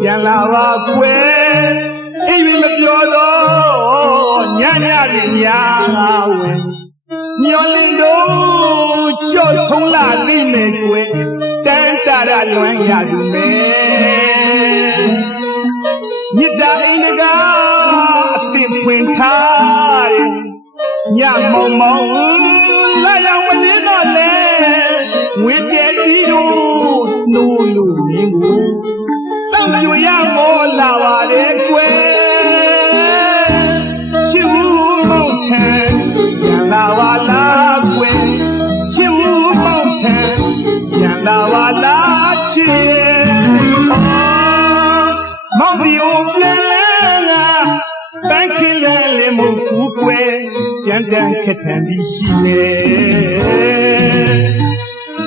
ပြန်လာပါကွယ်အိမ်မပြောတော့ညညလေးများငါဝင်ညော်လင်းတို့ကြော့ဆုံးလာသိမယ်ကွယ်တန်တာရလွမ်းရသူမယ်မြစ်တာအိမ်တကားအပင်ဖွင့်ထားတယ်ညမောင်မောင်လာရောက်မနေတော့လေဝေကျဲကြီး ပြန်လာပါလားကွယ်ရှင်းဦးမောင်ထန်ပြန်လာပါလားချစ်မောင်ဒီဦးပြန်ငါပန်းခင်းလဲလေမဟုတ်ဘူးကွယ်ကြမ်းတမ်းခက်ထန်ပြီးရှိနေ